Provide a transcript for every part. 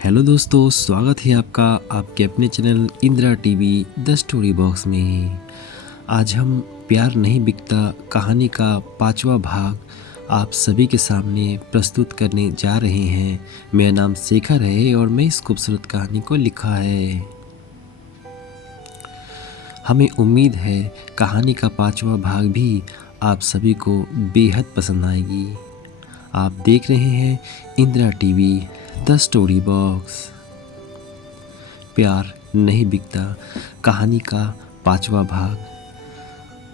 Hello दोस्तों, स्वागत है आपका आपके अपने channel Indira TV the story box में। आज हम प्यार नहीं बिकता कहानी का 5वां भाग आप सभी के सामने प्रस्तुत करने जा रहे हैं। मेरा नाम शेखर है और मैं इस खूबसूरत कहानी को लिखा है। हमें उम्मीद है कहानी का 5वां भाग भी आप सभी को बेहद पसंद आएगी। आप देख रहे हैं Indira TV the story box. प्यार नहीं बिकता कहानी का 5वां भाग।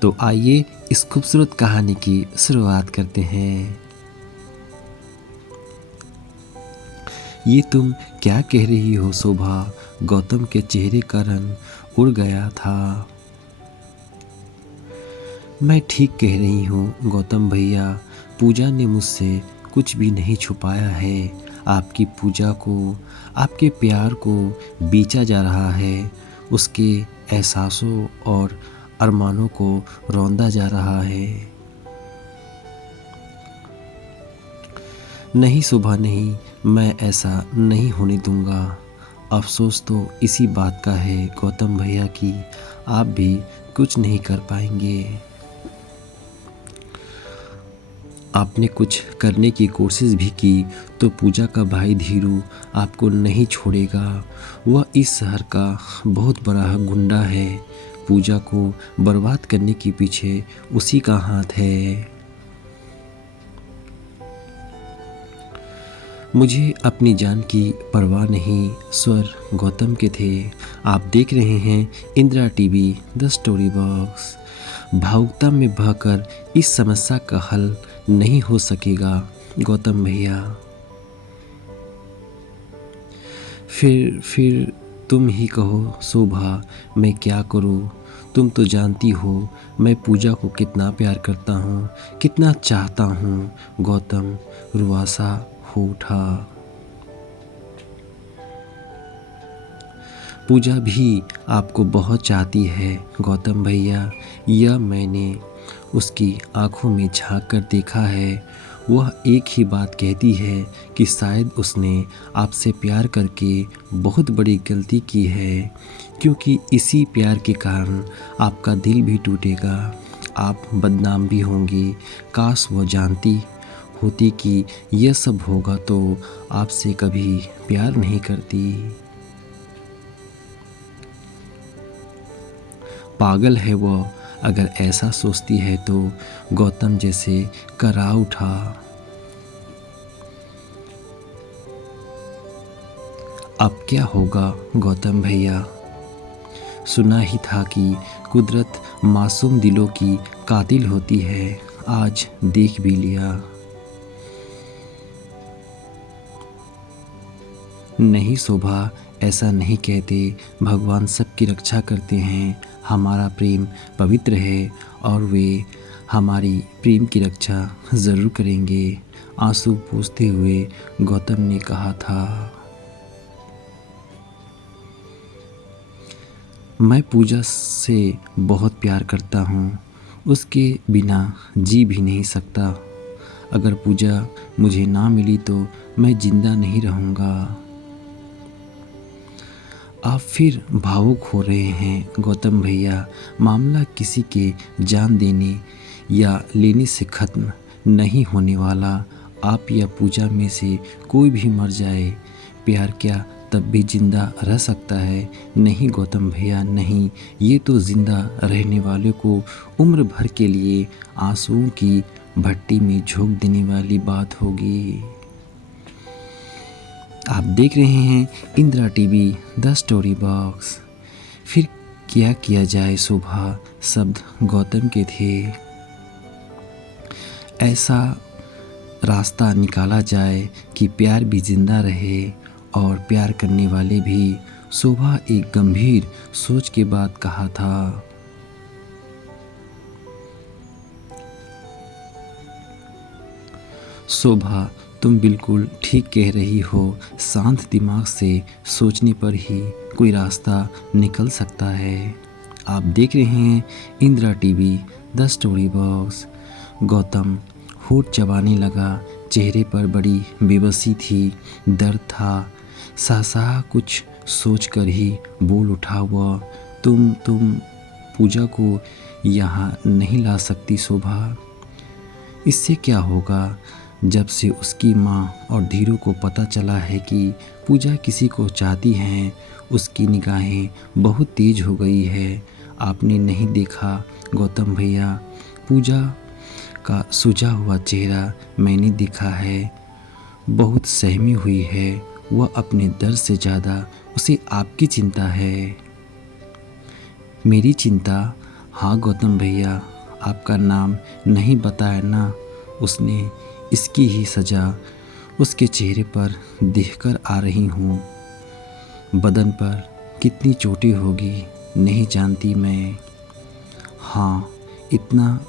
तो आइए इस खूबसूरत कहानी की शुरुआत करते हैं। ये तुम क्या कह रही हो शोभा? गौतम के चेहरे का रंग उड़ गया था। मैं ठीक कह रही हूँ गौतम भैया, पूजा ने मुझसे कुछ भी नहीं छुपाया है। आपकी पूजा को, आपके प्यार को बेचा जा रहा है। उसके एहसासों और अरमानों को रौंदा जा रहा है। नहीं शोभा नहीं, मैं ऐसा नहीं होने दूंगा। अफसोस तो इसी बात का है गौतम भैया कि आप भी कुछ नहीं कर पाएंगे। आपने कुछ करने की कोशिश भी की तो पूजा का भाई धीरू आपको नहीं छोड़ेगा। वह इस शहर का बहुत बड़ा गुंडा है। पूजा को बर्बाद करने के पीछे उसी का हाथ है। मुझे अपनी जान की परवाह नहीं, स्वर गौतम के थे। आप देख रहे हैं Indira TV the story box. भावुकता में बहकर इस समस्या का हल नहीं हो सकेगा गौतम भैया। फिर तुम ही कहो शोभा, मैं क्या करूं? तुम तो जानती हो मैं पूजा को कितना प्यार करता हूँ, कितना चाहता हूँ। गौतम रुआसा हो उठा। पूजा भी आपको बहुत चाहती है गौतम भैया, यह मैंने उसकी आंखों में झांक कर देखा है। वह एक ही बात कहती है कि शायद उसने आपसे प्यार करके बहुत बड़ी गलती की है, क्योंकि इसी प्यार के कारण आपका दिल भी टूटेगा, आप बदनाम भी होंगी। काश वो जानती होती कि यह सब होगा तो आपसे कभी प्यार नहीं करती। पागल है वो, अगर ऐसा सोचती है तो। गौतम जैसे करा उठा। अब क्या होगा गौतम भैया? सुना ही था कि कुदरत मासूम दिलों की कातिल होती है, आज देख भी लिया। नहीं शोभा, ऐसा नहीं कहते। भगवान सबकी रक्षा करते हैं। हमारा प्रेम पवित्र है और वे हमारी प्रेम की रक्षा ज़रूर करेंगे, आंसू पोंछते हुए गौतम ने कहा था। मैं पूजा से बहुत प्यार करता हूँ, उसके बिना जी भी नहीं सकता। अगर पूजा मुझे ना मिली तो मैं जिंदा नहीं रहूँगा। आप फिर भावुक हो रहे हैं गौतम भैया। मामला किसी के जान देने या लेने से ख़त्म नहीं होने वाला। आप या पूजा में से कोई भी मर जाए, प्यार क्या तब भी जिंदा रह सकता है? नहीं गौतम भैया नहीं, ये तो जिंदा रहने वाले को उम्र भर के लिए आंसुओं की भट्टी में झोंक देने वाली बात होगी। आप देख रहे हैं Indira TV the story box. फिर क्या किया जाए शोभा? शब्द गौतम के थे। ऐसा रास्ता निकाला जाए कि प्यार भी जिंदा रहे और प्यार करने वाले भी। शोभा एक गंभीर सोच के बाद कहा था। शोभा, तुम बिल्कुल ठीक कह रही हो। शांत दिमाग से सोचने पर ही कोई रास्ता निकल सकता है। आप देख रहे हैं Indira TV the story box. Gautam होठ चबाने लगा। चेहरे पर बड़ी बेबसी थी, दर्द था। सहसा कुछ सोचकर ही बोल उठा वह, तुम पूजा को यहाँ नहीं ला सकती शोभा। इससे क्या होगा? जब से उसकी माँ और धीरू को पता चला है कि पूजा किसी को चाहती हैं, उसकी निगाहें बहुत तेज हो गई है। आपने नहीं देखा गौतम भैया, पूजा का सूजा हुआ चेहरा मैंने देखा है। बहुत सहमी हुई है वह, अपने दर्द से ज़्यादा उसे आपकी चिंता है। मेरी चिंता? हाँ गौतम भैया, आपका नाम नहीं बताया ना। उसने इसकी ही सज़ा उसके चेहरे पर देखकर आ रही हूँ। बदन पर कितनी चोटें होगी नहीं जानती मैं। हाँ, इतना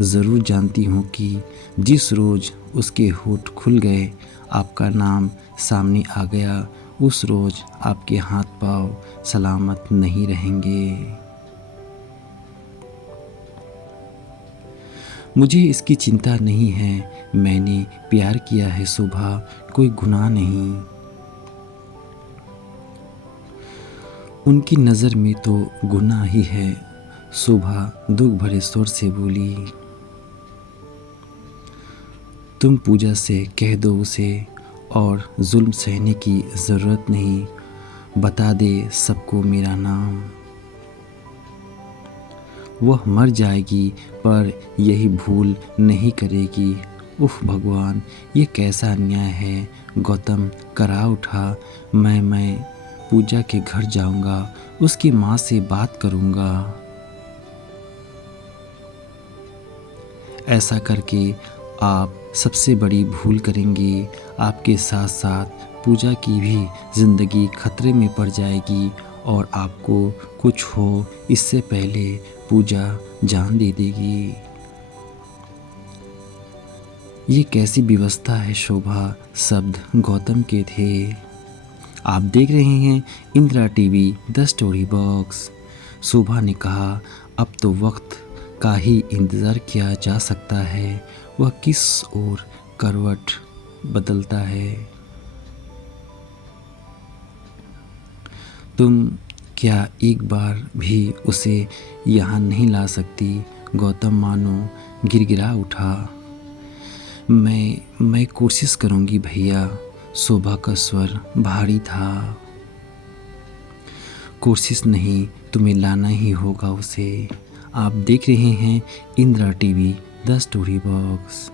ज़रूर जानती हूँ कि जिस रोज़ उसके होठ खुल गए, आपका नाम सामने आ गया, उस रोज़ आपके हाथ पाँव सलामत नहीं रहेंगे। मुझे इसकी चिंता नहीं है। मैंने प्यार किया है शोभा, कोई गुनाह नहीं। उनकी नज़र में तो गुनाह ही है। शोभा दुख भरे स्वर से बोली, तुम पूजा से कह दो उसे, और जुल्म सहने की ज़रूरत नहीं। बता दे सबको मेरा नाम। वह मर जाएगी पर यही भूल नहीं करेगी। उफ भगवान, ये कैसा अन्याय है। गौतम करा उठा। मैं पूजा के घर जाऊंगा, उसकी माँ से बात करूंगा। ऐसा करके आप सबसे बड़ी भूल करेंगे। आपके साथ साथ पूजा की भी ज़िंदगी खतरे में पड़ जाएगी, और आपको कुछ हो इससे पहले पूजा जान दे देगी। ये कैसी व्यवस्था है शोभा? शब्द गौतम के थे। आप देख रहे हैं Indira TV the story box. Shobha ने कहा, अब तो वक्त का ही इंतज़ार किया जा सकता है, वह किस ओर करवट बदलता है। तुम क्या एक बार भी उसे यहाँ नहीं ला सकती? गौतम मानो गिड़गिड़ा उठा। मैं कोशिश करूँगी भैया। शोभा का स्वर भारी था। कोशिश नहीं, तुम्हें लाना ही होगा उसे। आप देख रहे हैं Indira TV the story box.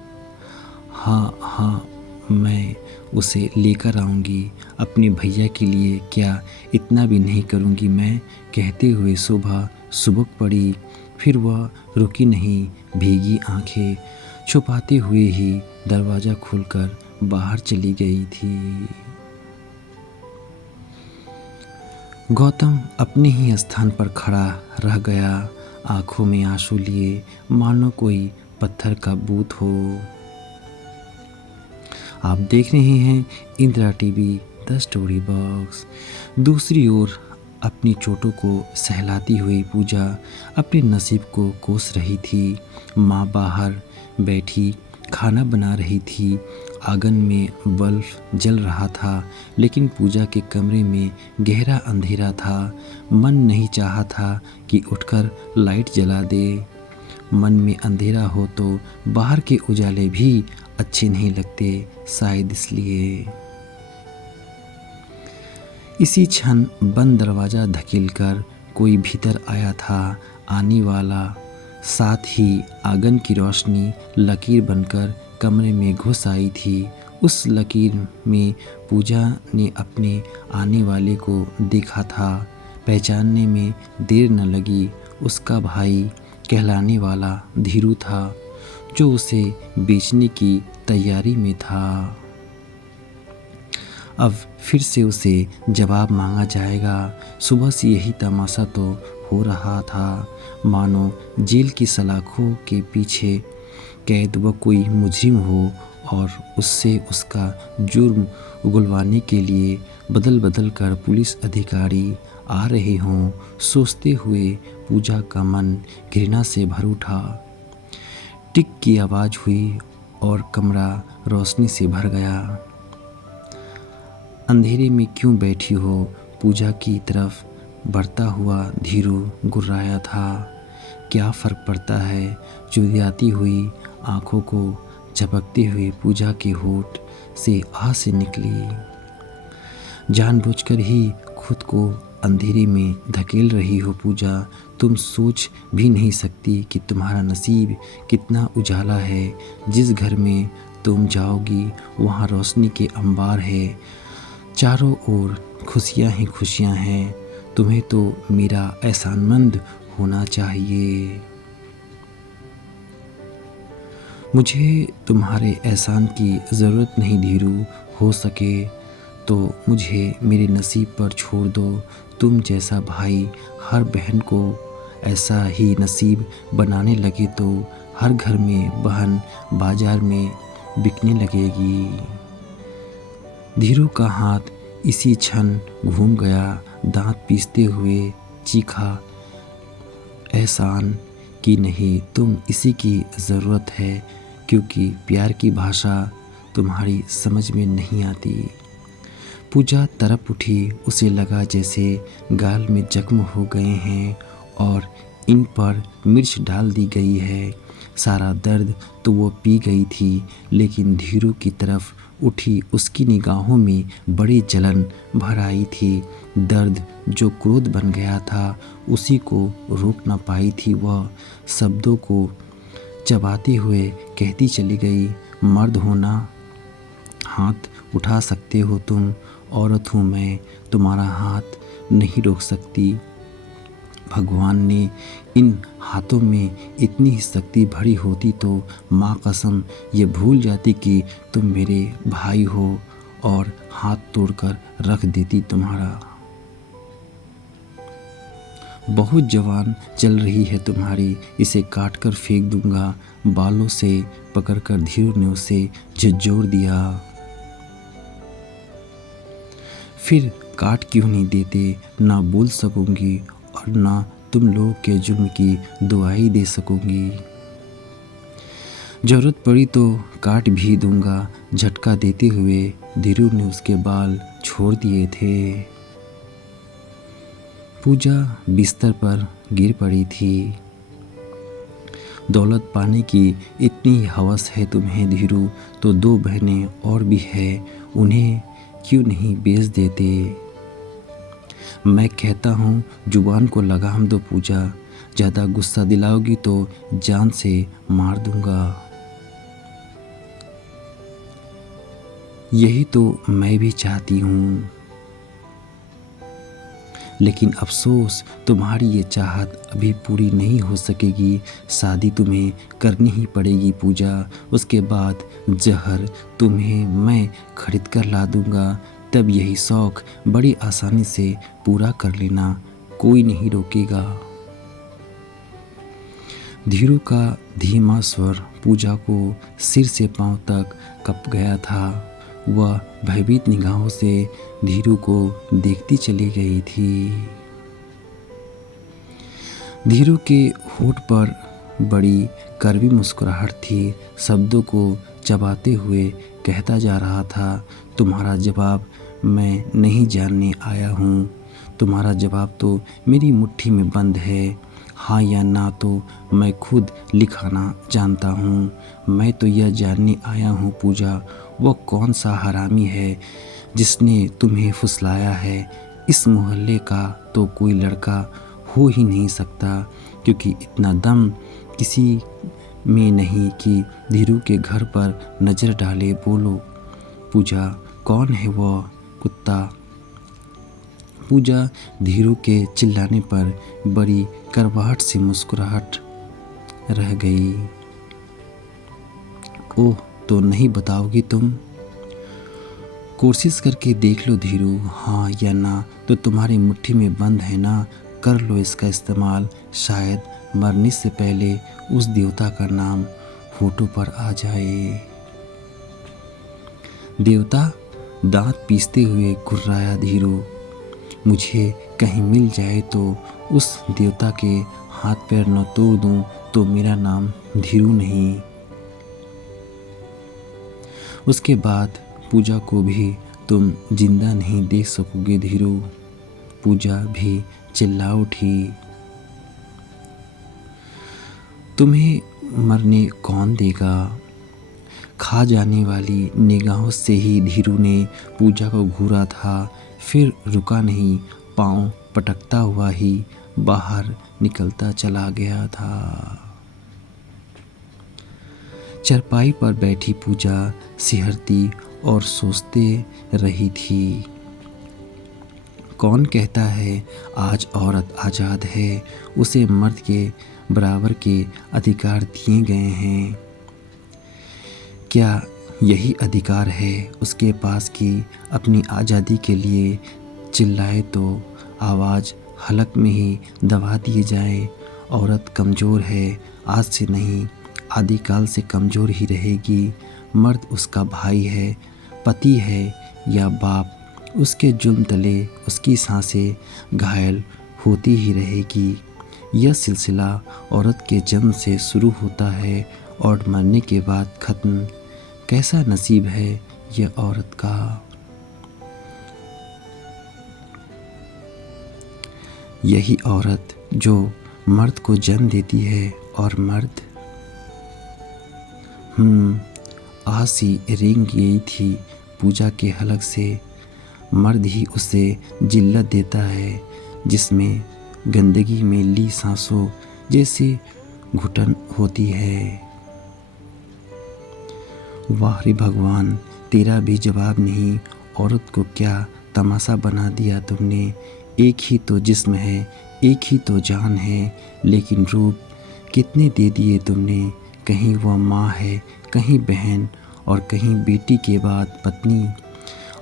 हाँ, मैं उसे लेकर आऊँगी अपने भैया के लिए। क्या इतना भी नहीं करूँगी मैं? कहते हुए शोभा सुबक पड़ी। फिर वह रुकी नहीं, भीगी आंखें छुपाते हुए ही दरवाज़ा खोलकर बाहर चली गई थी। गौतम अपने ही स्थान पर खड़ा रह गया, आंखों में आंसू लिए, मानो कोई पत्थर का बूत हो। आप देख रहे हैं Indira TV the story box. दूसरी ओर अपनी चोटों को सहलाती हुई पूजा अपने नसीब को कोस रही थी। माँ बाहर बैठी खाना बना रही थी। आंगन में बल्ब जल रहा था, लेकिन पूजा के कमरे में गहरा अंधेरा था। मन नहीं चाहा था कि उठकर लाइट जला दे। मन में अंधेरा हो तो बाहर के उजाले भी अच्छे नहीं लगते, शायद इसलिए। इसी क्षण बंद दरवाज़ा धकेलकर कोई भीतर आया था। आने वाला साथ ही आंगन की रोशनी लकीर बनकर कमरे में घुस आई थी। उस लकीर में पूजा ने अपने आने वाले को देखा था। पहचानने में देर न लगी। उसका भाई कहलाने वाला धीरू था, जो उसे बेचने की तैयारी में था। अब फिर से उसे जवाब मांगा जाएगा। सुबह से यही तमाशा तो हो रहा था, मानो जेल की सलाखों के पीछे कैद वह कोई मुजरिम हो और उससे उसका जुर्म उगलवाने के लिए बदल बदल कर पुलिस अधिकारी आ रहे हों। सोचते हुए पूजा का मन घृणा से भर उठा। टिक की आवाज़ हुई और कमरा रोशनी से भर गया। अंधेरे में क्यों बैठी हो? पूजा की तरफ बढ़ता हुआ धीरू गुर्राया था। क्या फ़र्क पड़ता है? चुदियाती हुई आँखों को झपकते हुए पूजा के होठ से आह से निकली। जानबूझकर ही खुद को अंधेरे में धकेल रही हो पूजा। तुम सोच भी नहीं सकती कि तुम्हारा नसीब कितना उजाला है। जिस घर में तुम जाओगी वहाँ रोशनी के अंबार है। चारों ओर खुशियाँ ही खुशियाँ हैं। तुम्हें तो मेरा एहसानमंद होना चाहिए। मुझे तुम्हारे एहसान की ज़रूरत नहीं धीरू। हो सके तो मुझे मेरे नसीब पर छोड़ दो। तुम जैसा भाई हर बहन को ऐसा ही नसीब बनाने लगे तो हर घर में बहन बाजार में बिकने लगेगी। धीरू का हाथ इसी क्षण घूम गया। दांत पीसते हुए चीखा, एहसान की नहीं, तुम इसी की ज़रूरत है, क्योंकि प्यार की भाषा तुम्हारी समझ में नहीं आती। पूजा तड़प उठी। उसे लगा जैसे गाल में जख्म हो गए हैं और इन पर मिर्च डाल दी गई है। सारा दर्द तो वो पी गई थी, लेकिन धीरू की तरफ उठी उसकी निगाहों में बड़ी जलन भर आई थी। दर्द जो क्रोध बन गया था उसी को रोक ना पाई थी। वह शब्दों को चबाते हुए कहती चली गई, मर्द होना हाथ उठा सकते हो तुम, औरत हूँ मैं, तुम्हारा हाथ नहीं रोक सकती। भगवान ने इन हाथों में इतनी ही शक्ति भरी होती तो माँ कसम ये भूल जाती कि तुम मेरे भाई हो और हाथ तोड़कर रख देती तुम्हारा। बहुत जवान चल रही है तुम्हारी, इसे काट कर फेंक दूंगा। बालों से पकड़कर धीरू ने उसे झिझोर दिया। फिर काट क्यों नहीं देते? ना बोल सकूंगी और ना तुम लोग के जुर्म की दुआई दे सकूंगी। जरूरत पड़ी तो काट भी दूंगा। झटका देते हुए धीरू ने उसके बाल छोड़ दिए थे। पूजा बिस्तर पर गिर पड़ी थी। दौलत पाने की इतनी हवस है तुम्हें धीरू, तो 2 बहनें और भी है, उन्हें क्यों नहीं बेच देते? मैं कहता हूँ जुबान को लगाम दो पूजा, ज़्यादा गुस्सा दिलाओगी तो जान से मार दूंगा। यही तो मैं भी चाहती हूँ, लेकिन अफसोस तुम्हारी ये चाहत अभी पूरी नहीं हो सकेगी। शादी तुम्हें करनी ही पड़ेगी पूजा। उसके बाद जहर तुम्हें मैं खरीद कर ला दूंगा। तब यही शौक़ बड़ी आसानी से पूरा कर लेना, कोई नहीं रोकेगा। धीरू का धीमा स्वर पूजा को सिर से पांव तक कप गया था। वह भयभीत निगाहों से धीरू को देखती चली गई थी। धीरू के होठ पर बड़ी कड़वी मुस्कुराहट थी। शब्दों को चबाते हुए कहता जा रहा था, तुम्हारा जवाब मैं नहीं जानने आया हूँ। तुम्हारा जवाब तो मेरी मुट्ठी में बंद है। हाँ या ना तो मैं खुद लिखाना जानता हूँ। मैं तो यह जानने आया हूँ पूजा, वह कौन सा हरामी है जिसने तुम्हें फुसलाया है। इस मोहल्ले का तो कोई लड़का हो ही नहीं सकता, क्योंकि इतना दम किसी में नहीं कि धीरू के घर पर नज़र डाले। बोलो पूजा, कौन है वह कुत्ता? पूजा धीरू के चिल्लाने पर बड़ी करवाहट से मुस्कुराहट रह गई। ओह, तो नहीं बताओगी तुम? कोशिश करके देख लो धीरू, हाँ या ना तो तुम्हारी मुट्ठी में बंद है ना। कर लो इसका इस्तेमाल, शायद मरने से पहले उस देवता का नाम होठों पर आ जाए। देवता? दांत पीसते हुए गुर्राया धीरू। मुझे कहीं मिल जाए तो उस देवता के हाथ पैर न तोड़ दूं तो मेरा नाम धीरू नहीं। उसके बाद पूजा को भी तुम जिंदा नहीं देख सकोगे धीरू। पूजा भी चिल्ला उठी। तुम्हें मरने कौन देगा? खा जाने वाली निगाहों से ही धीरू ने पूजा को घूरा था, फिर रुका नहीं, पाँव पटकता हुआ ही बाहर निकलता चला गया था। चरपाई पर बैठी पूजा सिहरती और सोचते रही थी। कौन कहता है आज औरत आज़ाद है? उसे मर्द के बराबर के अधिकार दिए गए हैं। क्या यही अधिकार है उसके पास कि अपनी आज़ादी के लिए चिल्लाए तो आवाज़ हलक में ही दबा दिए जाए? औरत कमज़ोर है, आज से नहीं आदिकाल से कमज़ोर ही रहेगी। मर्द उसका भाई है, पति है या बाप, उसके जुल्म तले उसकी सांसें घायल होती ही रहेगी। यह सिलसिला औरत के जन्म से शुरू होता है और मरने के बाद ख़त्म। कैसा नसीब है यह औरत का। यही औरत जो मर्द को जन्म देती है और मर्द आसी रेंग गई थी पूजा के हलक से। मर्द ही उसे जिल्लत देता है जिसमें गंदगी में ली सांसों जैसी घुटन होती है। वाह रे भगवान, तेरा भी जवाब नहीं। औरत को क्या तमाशा बना दिया तुमने। एक ही तो जिस्म है, एक ही तो जान है, लेकिन रूप कितने दे दिए तुमने। कहीं वह माँ है, कहीं बहन और कहीं बेटी के बाद पत्नी।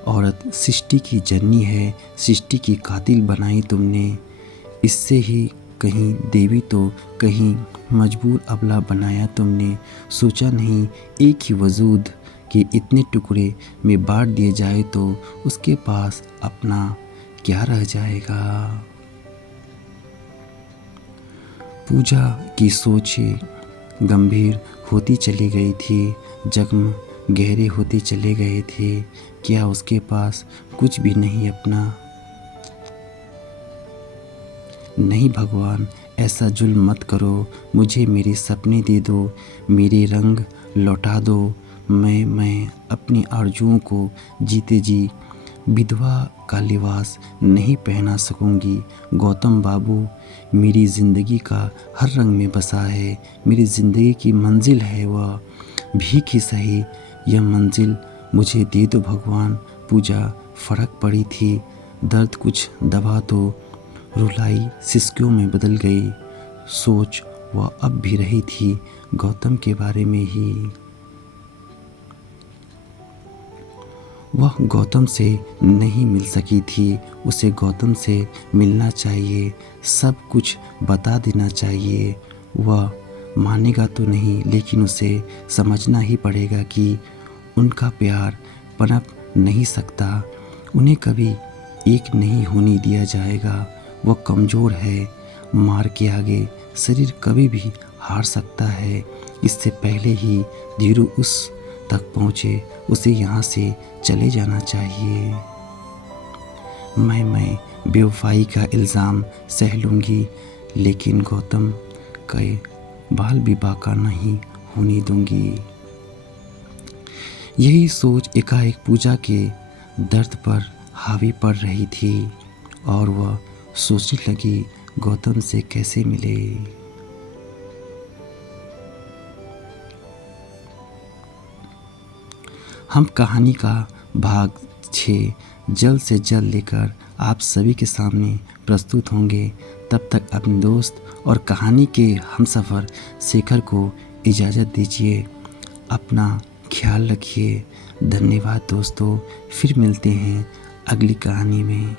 औरत सृष्टि की जननी है, सृष्टि की कातिल बनाई तुमने। इससे ही कहीं देवी तो कहीं मजबूर अबला बनाया तुमने। सोचा नहीं एक ही वजूद के इतने टुकड़े में बांट दिए जाए तो उसके पास अपना क्या रह जाएगा। पूजा की सोचें गंभीर होती चली गई थी, जख्म गहरे होते चले गए थे। क्या उसके पास कुछ भी नहीं अपना? नहीं भगवान, ऐसा जुल्म मत करो। मुझे मेरे सपने दे दो, मेरे रंग लौटा दो। मैं अपनी आरजुओं को जीते जी विधवा का लिबास नहीं पहना सकूंगी। गौतम बाबू मेरी ज़िंदगी का हर रंग में बसा है। मेरी ज़िंदगी की मंजिल है वह, भीख ही सही यह मंजिल मुझे दे दो भगवान। पूजा फड़क पड़ी थी, दर्द कुछ दबा तो रुलाई सिसकियों में बदल गई। सोच वह अब भी रही थी गौतम के बारे में ही। वह गौतम से नहीं मिल सकी थी, उसे गौतम से मिलना चाहिए, सब कुछ बता देना चाहिए। वह मानेगा तो नहीं, लेकिन उसे समझना ही पड़ेगा कि उनका प्यार पनप नहीं सकता, उन्हें कभी एक नहीं होने दिया जाएगा। वह कमज़ोर है, मार के आगे शरीर कभी भी हार सकता है। इससे पहले ही धीरू उस तक पहुँचे, उसे यहाँ से चले जाना चाहिए। मैं बेवफाई का इल्ज़ाम सह लूँगी, लेकिन गौतम के बाल भी बाका नहीं होने दूँगी। यही सोच एकाएक पूजा के दर्द पर हावी पड़ रही थी और वह सोचने लगी गौतम से कैसे मिले। हम कहानी का भाग 6 जल्द से जल्द लेकर आप सभी के सामने प्रस्तुत होंगे। तब तक अपने दोस्त और कहानी के हमसफ़र शेखर को इजाज़त दीजिए। अपना ख्याल रखिए। धन्यवाद दोस्तों, फिर मिलते हैं अगली कहानी में।